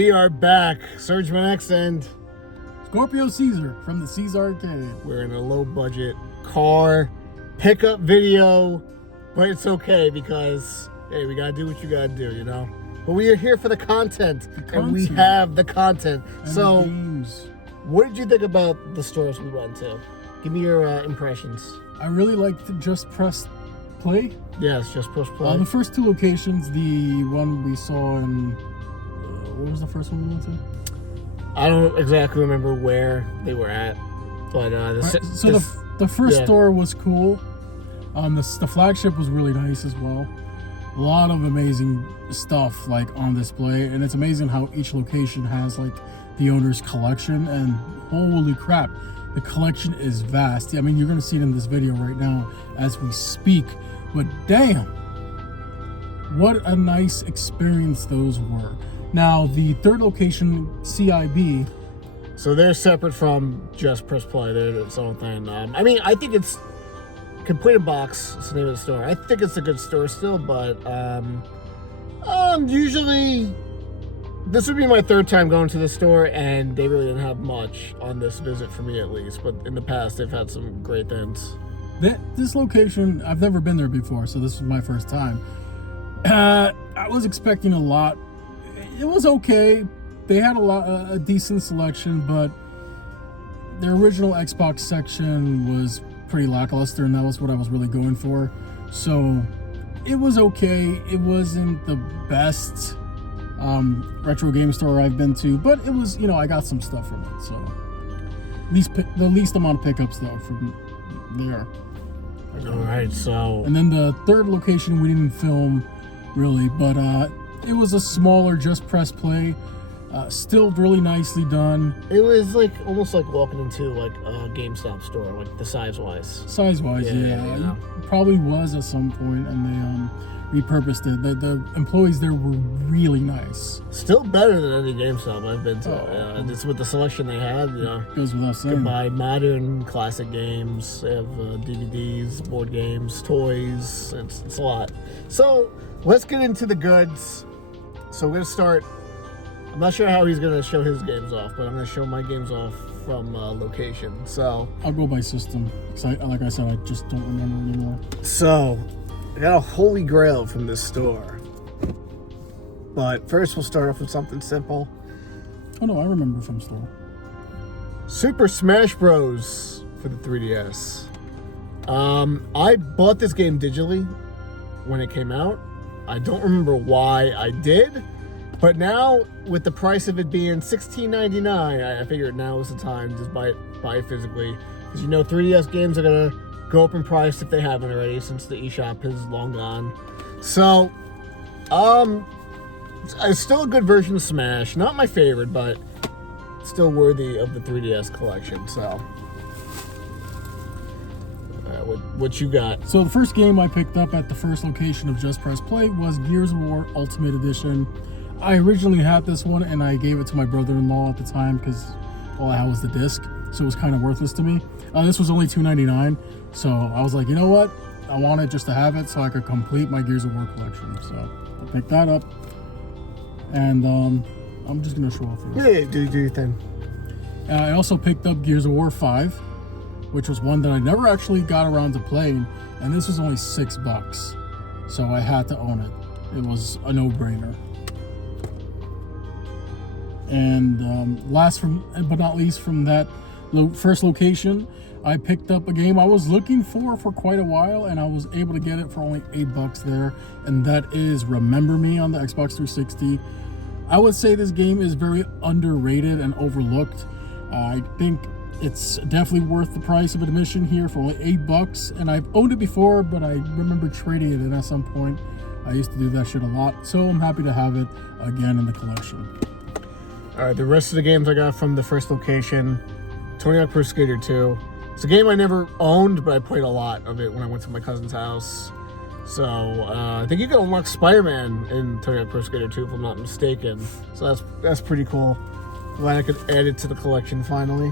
We are back. Sergmanx and Scorpio Caesar from the Cesarcade. We're in a low budget car pickup video, but it's okay because, hey, we gotta do what you gotta do, you know? But we are here for the content, and we have the content. And so, the games. What did you think about the stores we went to? Give me your impressions. I really liked the Just Press Play. Yes, Just Press Play. The first two locations, the one we saw in... what was the first one we went to? I don't exactly remember where they were at, but the first store was cool. The flagship was really nice as well. A lot of amazing stuff like on display, and it's amazing how each location has like the owner's collection, and holy crap, the collection is vast. I mean, you're gonna see it in this video right now as we speak, but damn, what a nice experience those were. Now, the third location, CIB. So they're separate from Just Press Play. They're its own thing. I mean, I think it's Complete in Box. It's the name of the store. I think it's a good store still, but usually this would be my third time going to the store, and they really didn't have much on this visit for me, at least. But in the past, they've had some great things. This location, I've never been there before, so this was my first time. I was expecting a lot. It was okay. They had a decent selection, but their original Xbox section was pretty lackluster, and that was what I was really going for. So it was okay. It wasn't the best retro game store I've been to, but it was, you know, I got some stuff from it. So the least amount of pickups though from there. All right, so and then the third location we didn't film really, but it was a smaller Just Press Play, still really nicely done. It was like almost like walking into like a GameStop store, like the size-wise. Size-wise, yeah. It probably was at some point, and they repurposed it. The employees there were really nice. Still better than any GameStop I've been to. It's with the selection they had, you know. Goes without saying. You can buy modern classic games. They have DVDs, board games, toys. It's a lot. So let's get into the goods. So we're gonna start. I'm not sure how he's gonna show his games off, but I'm gonna show my games off from location. So I'll go by system. Like I said, I just don't remember anymore. So I got a holy grail from this store. But first we'll start off with something simple. Oh no, I remember from store. Super Smash Bros. For the 3DS. I bought this game digitally when it came out. I don't remember why I did, but now with the price of it being $16.99, I figured now is the time to just buy it physically, because you know 3DS games are gonna go up in price if they haven't already, since the eShop is long gone. So, it's still a good version of Smash. Not my favorite, but still worthy of the 3DS collection. So, what you got? So the first game I picked up at the first location of Just Press Play was Gears of War Ultimate Edition. I originally had this one, and I gave it to my brother-in-law at the time because all I had was the disc, so it was kind of worthless to me. This was only $2.99, so I was like, you know what? I want it just to have it so I could complete my Gears of War collection. So I picked that up, and I'm just gonna show off this. Yeah, do your thing. I also picked up Gears of War 5, which was one that I never actually got around to playing, and this was only $6, so I had to own it. It was a no-brainer. And last but not least from that first location, I picked up a game I was looking for quite a while, and I was able to get it for only $8 there, and that is Remember Me on the Xbox 360. I would say this game is very underrated and overlooked. I think it's definitely worth the price of admission here for only $8, and I've owned it before, but I remember trading it in at some point. I used to do that shit a lot, so I'm happy to have it again in the collection. All right, the rest of the games I got from the first location, Tony Hawk Pro Skater 2. It's a game I never owned, but I played a lot of it when I went to my cousin's house. So I think you can unlock Spider-Man in Tony Hawk Pro Skater 2, if I'm not mistaken. So that's pretty cool. Glad I could add it to the collection finally.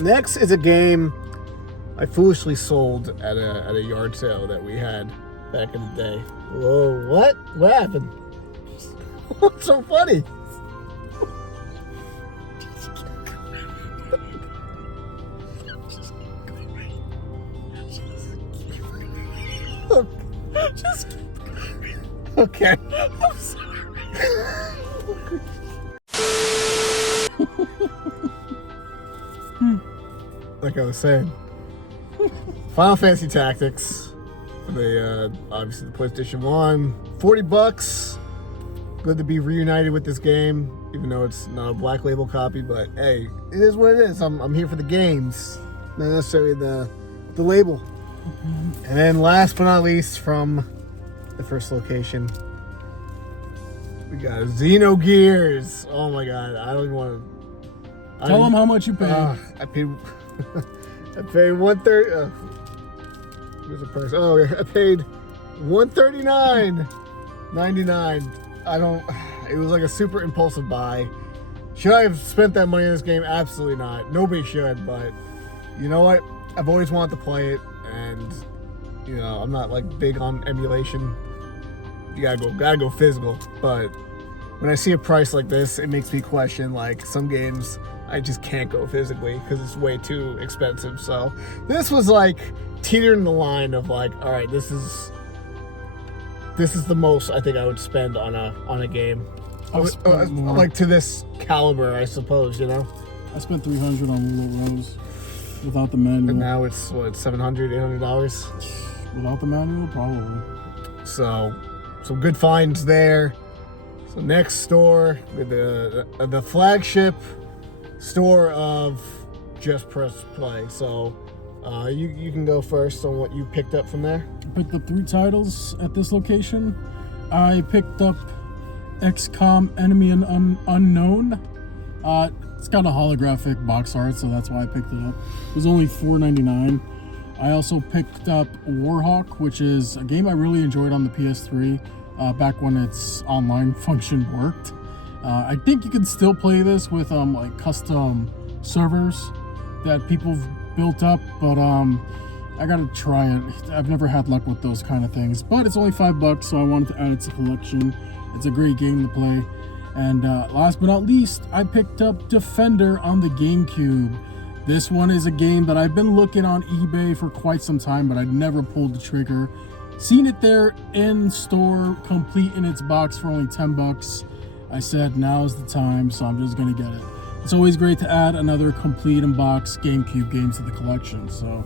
Next is a game I foolishly sold at a yard sale that we had back in the day. Whoa, what? What happened? What's so funny? Just keep going. Okay. I'm sorry. Like I was saying, Final Fantasy Tactics for the obviously the PlayStation 1, $40. Good to be reunited with this game, even though it's not a Black Label copy. But hey, it is what it is. I'm here for the games, not necessarily the label. And then last but not least, from the first location, we got Xenogears. Oh my god, I don't even want to. Tell them how much you paid. I paid. I paid $130. Where's the price? Oh, I paid $139.99. I don't. It was like a super impulsive buy. Should I have spent that money in this game? Absolutely not. Nobody should. But you know what? I've always wanted to play it, and you know I'm not like big on emulation. You gotta go physical. But when I see a price like this, it makes me question like some games I just can't go physically because it's way too expensive. So this was like teetering the line of like, all right, this is the most I think I would spend on a game, like to this caliber, I suppose. You know, I spent $300 on Little Rose without the manual. And now it's what, $700, $800 without the manual, probably. So some good finds there. So next store, the flagship store of Just Press Play. So you can go first on what you picked up from there. I picked up 3 titles at this location. I picked up XCOM Enemy Unknown. It's got a holographic box art, so that's why I picked it up. It was only $4.99. I also picked up Warhawk, which is a game I really enjoyed on the PS3 back when its online function worked. I think you can still play this with like custom servers that people have built up, but I gotta try it. I've never had luck with those kind of things, but it's only $5, so I wanted to add it to the collection. It's a great game to play. And last but not least, I picked up Defender on the GameCube. This one is a game that I've been looking on eBay for quite some time, but I'd never pulled the trigger. Seen it there in store, complete in its box for only $10. I said, now's the time, so I'm just gonna get it. It's always great to add another complete in box GameCube game to the collection, so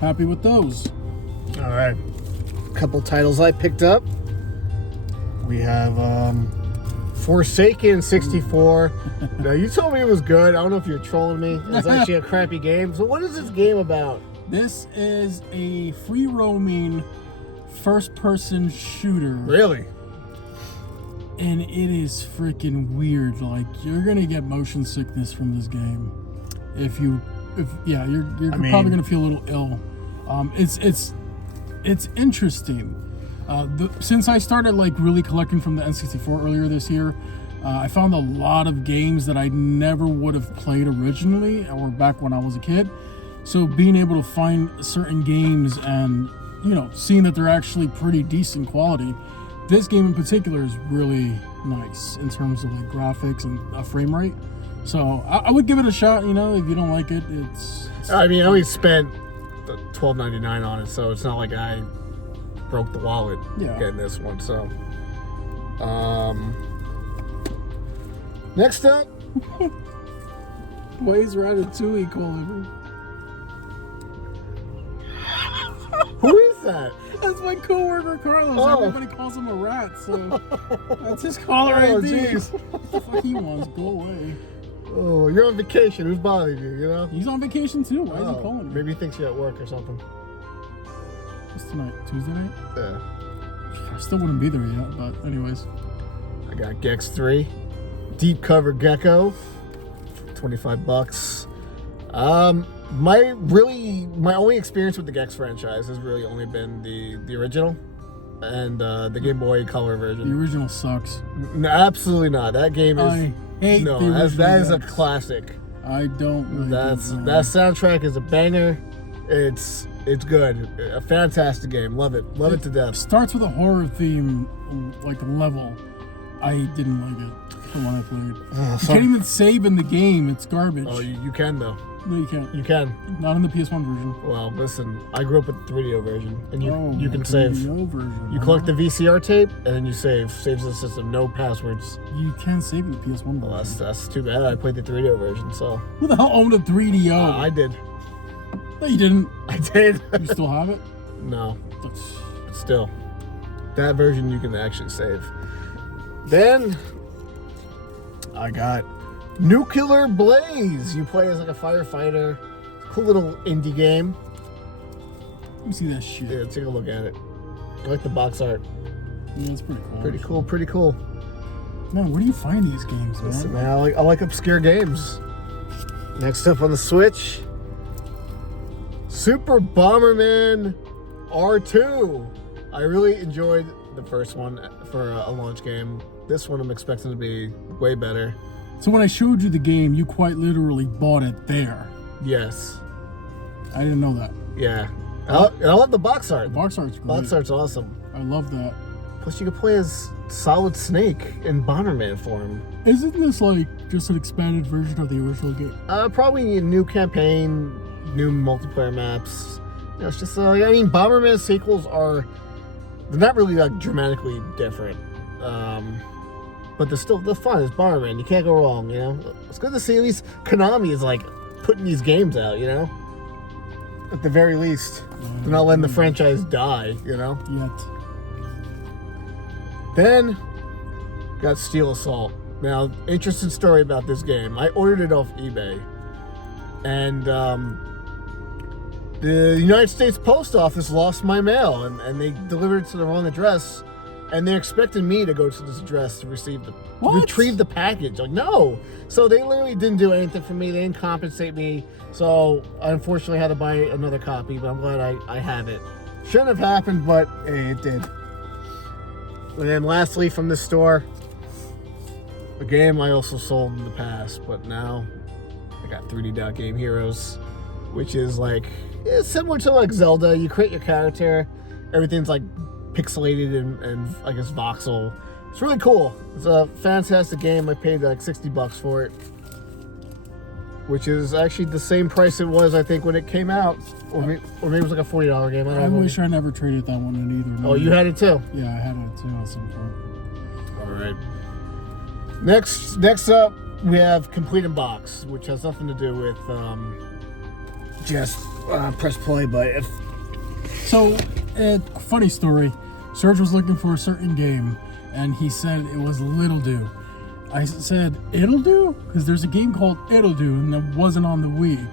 happy with those. All right, a couple titles I picked up. We have Forsaken 64. Now, you told me it was good. I don't know if you're trolling me. It's actually a crappy game. So what is this game about? This is a free roaming first-person shooter. Really? And it is freaking weird. Like, you're gonna get motion sickness from this game. You're probably gonna feel a little ill. It's interesting. Since I started like really collecting from the N64 earlier this year, I found a lot of games that I never would have played originally or back when I was a kid. So being able to find certain games and, you know, seeing that they're actually pretty decent quality, this game in particular is really nice in terms of like graphics and frame rate. So I would give it a shot. You know, if you don't like it, it's I mean, I only spent $12.99 on it, so it's not like I broke the wallet getting this one. So next up, why is Ratatouille calling me? Who is that? That's my coworker Carlos. Oh. Everybody calls him a rat, so that's his caller ID. Jeez. What the fuck he wants? Go away. Oh, you're on vacation. Who's bothering you? You know? He's on vacation too. Why is he calling me? Maybe he thinks you're at work or something. What's tonight? Tuesday night? Yeah. I still wouldn't be there yet, but anyways. I got Gex 3, Deep Cover Gecko, $25. My only experience with the Gex franchise has really only been the original and the Game Boy Color version. The original sucks. No, absolutely not. That game is I hate the original that is a Gex. classic. I don't like That soundtrack is a banger. It's good. A fantastic game. Love it. Love it to death. Starts with a horror theme like level. I didn't like it. The one I played. You can't even save in the game. It's garbage. Oh, you can though. No, you can't. You can. Not in the PS1 version. Well, listen, I grew up with the 3DO version, and you can the save. 3DO version. You collect the VCR tape, and then you save. Saves the system, no passwords. You can't save in the PS1 version. Well, that's too bad. I played the 3DO version, so. Who the hell owned a 3DO? I did. No, you didn't. I did. You still have it? No. But still, that version you can actually save. Then I got Nuclear Blaze. You play as like a firefighter. Cool little indie game. Let me see that shit. Yeah, take a look at it. I like the box art. Yeah, it's pretty cool. Pretty cool. Man, where do you find these games, man? Listen, man, I like obscure games. Next up on the Switch, Super Bomberman R2. I really enjoyed the first one for a launch game. This one I'm expecting to be way better. So when I showed you the game, you quite literally bought it there. Yes. I didn't know that. Yeah. I love the box art. The box art's great. Box art's awesome. I love that. Plus you can play as Solid Snake in Bomberman form. Isn't this like just an expanded version of the original game? Probably a new campaign, new multiplayer maps. You know, it's just, I mean, Bomberman sequels they're not really like dramatically different. But they're fun. It's Bomberman. You can't go wrong, you know? It's good to see at least Konami is like putting these games out, you know? At the very least. They're not letting the franchise die, you know? Yet. Then, got Steel Assault. Now, interesting story about this game. I ordered it off eBay. And, the United States Post Office lost my mail, and they delivered it to the wrong address. And they're expecting me to go to this address to retrieve the package. Like, no. So they literally didn't do anything for me. They didn't compensate me. So I unfortunately had to buy another copy, but I'm glad I have it. Shouldn't have happened, but hey, it did. And then lastly from this store, a game I also sold in the past, but now I got 3D Dot Game Heroes, which is like, it's similar to like Zelda. You create your character, everything's like pixelated and I guess voxel. It's really cool. It's a fantastic game. I paid like $60 for it, which is actually the same price it was, I think, when it came out, or maybe it was like a $40 game. I wish I never traded that one in either. Oh, you had it too? Yeah, I had it too at some point. All right. Next up, we have Complete in Box, which has nothing to do with just press play, but if. So, funny story. Serge was looking for a certain game, and he said it was Little Do. I said, It'll Do? Because there's a game called It'll Do, and that wasn't on the Wii.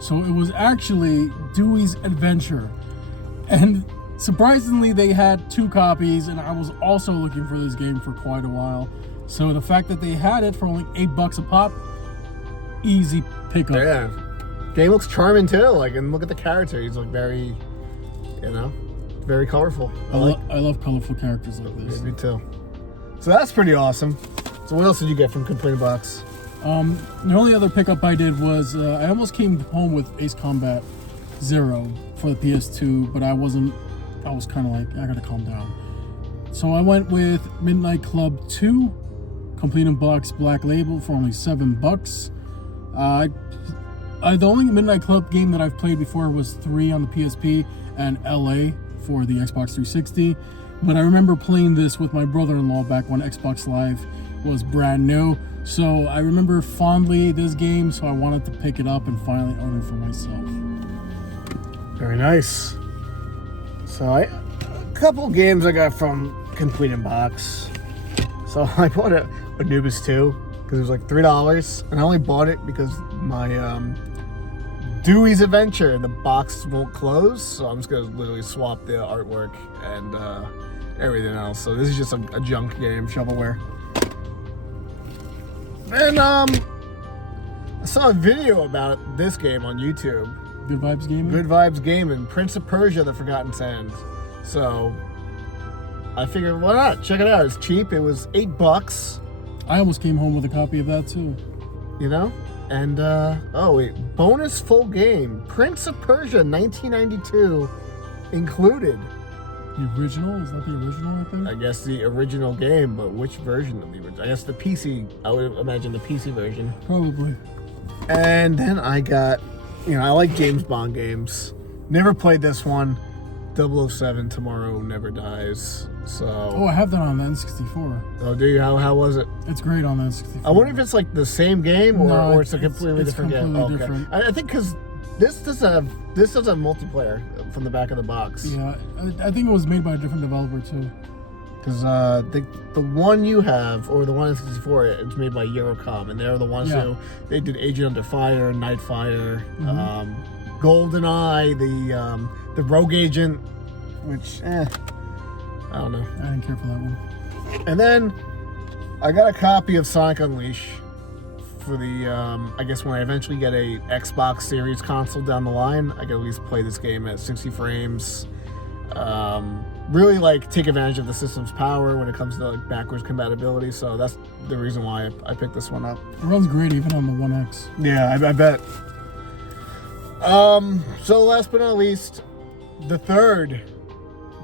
So it was actually Dewey's Adventure. And surprisingly, they had 2 copies, and I was also looking for this game for quite a while. So the fact that they had it for only $8 a pop, easy pickup. Yeah. Game looks charming too. Like, and look at the character. He's like very, very colorful. I love colorful characters like this. Me too. So that's pretty awesome. So what else did you get from Complete in Box? The only other pickup I did was I almost came home with Ace Combat 0 for the PS2, but I was kind of like, I gotta calm down. So I went with Midnight Club 2, Complete in Box Black Label for only $7. The only Midnight Club game that I've played before was 3 on the PSP and LA for the Xbox 360. But I remember playing this with my brother-in-law back when Xbox Live was brand new. So I remember fondly this game, so I wanted to pick it up and finally own it for myself. Very nice. So a couple games I got from Complete in Box. So I bought Anubis 2 because it was like $3, and I only bought it because my Dewey's Adventure, the box won't close, so I'm just gonna literally swap the artwork and everything else. So this is just a junk game, shovelware. And I saw a video about this game on YouTube. Good Vibes Gaming? Good Vibes Gaming, Prince of Persia: The Forgotten Sands. So I figured, why not? Check it out. It's cheap. It was $8. I almost came home with a copy of that too. You know? And, oh wait, bonus full game. Prince of Persia 1992 included. The original? Is that the original, I think? I guess the original game, but which version of the original? I guess the PC. I would imagine the PC version. Probably. And then I got, I like James Bond games. Never played this one. 007 Tomorrow Never Dies. So. Oh, I have that on the N64. Oh, do you? How was it? It's great on the N64. I wonder if it's like the same game or it's a completely different game. Completely different. I think because this does have multiplayer from the back of the box. Yeah, I think it was made by a different developer too. Because the one you have, or the one in 64, it's made by Eurocom, and they're the ones who they did Agent Under Fire, Nightfire, GoldenEye, the Rogue Agent, which I don't know. I didn't care for that one. And then I got a copy of Sonic Unleashed for the I guess when I eventually get a Xbox Series console down the line, I can at least play this game at 60 frames. Really take advantage of the system's power when it comes to backwards compatibility, so that's the reason why I picked this one up. It runs great even on the 1X. Yeah, I bet. So last but not least, the third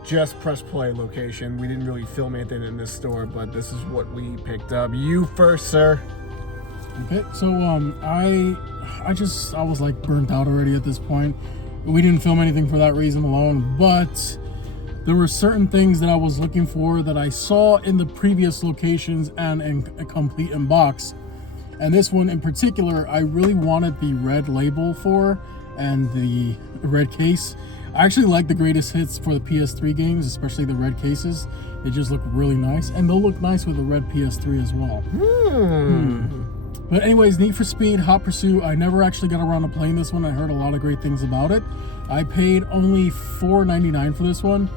Just Press Play location. We didn't really film anything in this store, but this is what we picked up. You first, sir. Okay, so I was like burnt out already at this point. We didn't film anything for that reason alone, but there were certain things that I was looking for that I saw in the previous locations and in a complete in box. And this one in particular, I really wanted the red label for and the red case. I actually like the greatest hits for the PS3 games, especially the red cases. They just look really nice, and they'll look nice with the red PS3 as well. But anyways, Need for Speed Hot Pursuit, I never actually got around to playing this one. I heard a lot of great things about it. I paid only $4.99 for this one,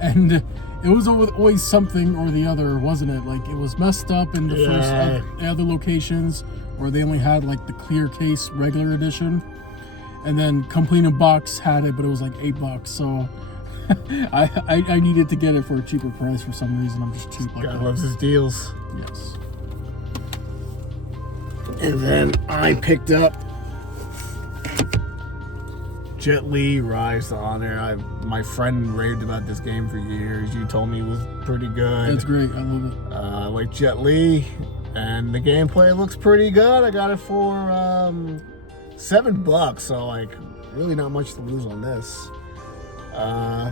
and it was always something or the other, wasn't it? Like, it was messed up in the first other locations where they only had like the clear case regular edition, and then Complete in Box had it, but it was like $8. So I needed to get it for a cheaper price for some reason. I'm just cheap like that. God loves his deals. Yes. And then I picked up Jet Li Rise to Honor. My friend raved about this game for years. You told me it was pretty good. It's great. I love it. I like Jet Li, and the gameplay looks pretty good. I got it for $7, so really not much to lose on this.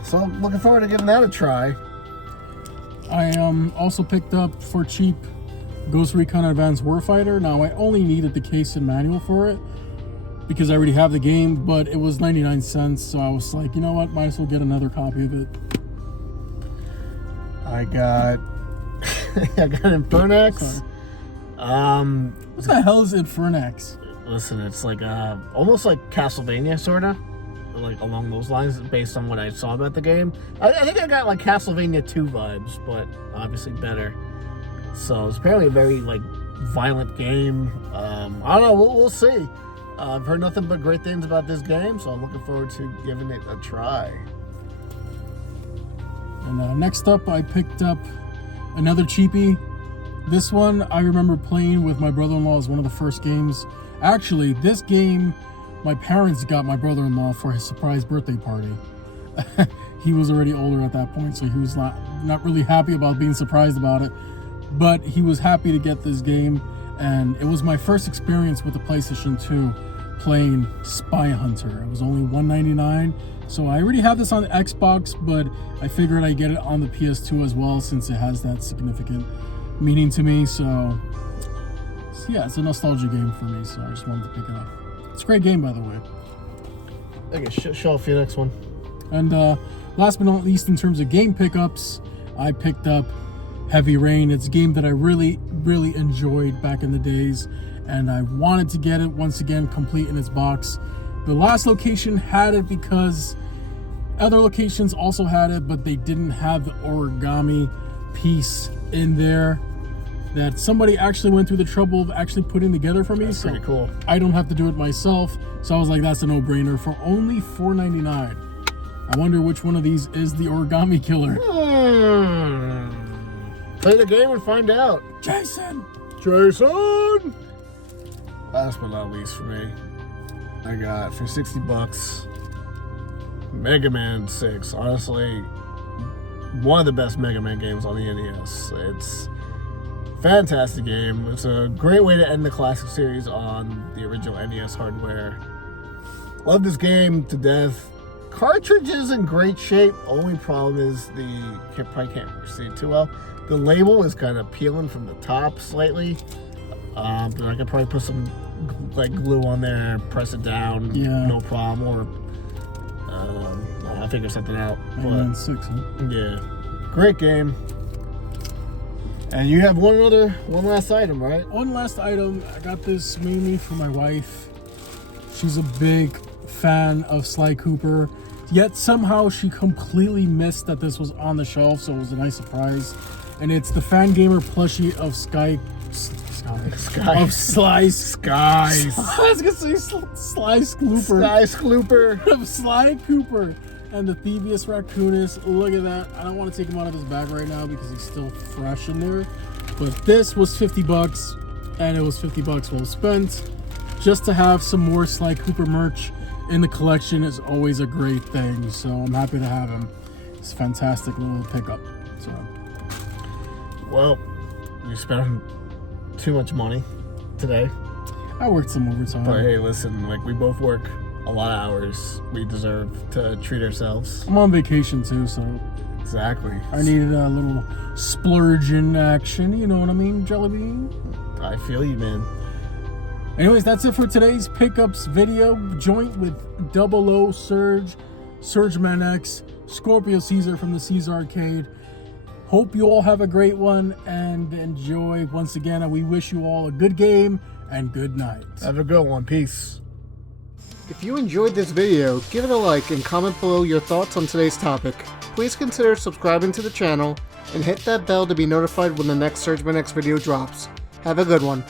So I'm looking forward to giving that a try. I also picked up for cheap Ghost Recon Advanced Warfighter. Now, I only needed the case and manual for it because I already have the game, but it was 99 cents, so I was like, you know what, might as well get another copy of it. I got Infernax. What the hell is Infernax? Listen, it's like almost like Castlevania, sorta, like along those lines, based on what I saw about the game. I think I got like Castlevania 2 vibes, but obviously better. So it's apparently a very violent game. I don't know. We'll see. I've heard nothing but great things about this game, so I'm looking forward to giving it a try. And next up, I picked up another cheapie. This one I remember playing with my brother-in-law as one of the first games. Actually, this game, my parents got my brother-in-law for his surprise birthday party. He was already older at that point, so he was not really happy about being surprised about it. But he was happy to get this game, and it was my first experience with the PlayStation 2 playing Spy Hunter. It was only $1.99, so I already have this on the Xbox, but I figured I'd get it on the PS2 as well since it has that significant meaning to me. So yeah, it's a nostalgia game for me, so I just wanted to pick it up. It's a great game, by the way. Okay, show off your next one. And last but not least, in terms of game pickups, I picked up Heavy Rain. It's a game that I really enjoyed back in the days, and I wanted to get it once again complete in its box. The last location had it because other locations also had it, but they didn't have the origami piece in there that somebody actually went through the trouble of actually putting together for me. That's pretty cool. I don't have to do it myself, so I was like, that's a no-brainer for only $4.99. I wonder which one of these is the origami killer. Play the game and find out. Jason! Last but not least for me, I got for $60 Mega Man 6. Honestly, one of the best Mega Man games on the NES. It's a fantastic game. It's a great way to end the classic series on the original NES hardware. Love this game to death. Cartridge is in great shape. Only problem is probably can't see it too well. The label is kind of peeling from the top slightly. But I could probably put some like glue on there, press it down, no problem. Or I'll figure something out. Mega Man 6, huh? Yeah, great game. And you have one last item, right? One last item. I got this mainly for my wife. She's a big fan of Sly Cooper, yet somehow she completely missed that this was on the shelf, so it was a nice surprise. And it's the Fan Gamer plushie of Sly. I was gonna say Sly Sclooper. Of Sly Cooper and the Thievius Raccoonus. Look at that. I don't want to take him out of his bag right now because he's still fresh in there. But this was $50, and it was $50 well spent. Just to have some more Sly Cooper merch in the collection is always a great thing. So I'm happy to have him. It's a fantastic little pickup. So, well, you spent too much money today. I worked some overtime. But hey, listen, like we both work a lot of hours. We deserve to treat ourselves. I'm on vacation too, so exactly. I needed a little splurge in action. You know what I mean, Jellybean? I feel you, man. Anyways, that's it for today's pickups video. Joint with 00 Surge, Sergmanx, Scorpio Caesar from the Cesarcade. Hope you all have a great one and enjoy. Once again, we wish you all a good game and good night. Have a good one. Peace. If you enjoyed this video, give it a like and comment below your thoughts on today's topic. Please consider subscribing to the channel and hit that bell to be notified when the next Sergmanx video drops. Have a good one.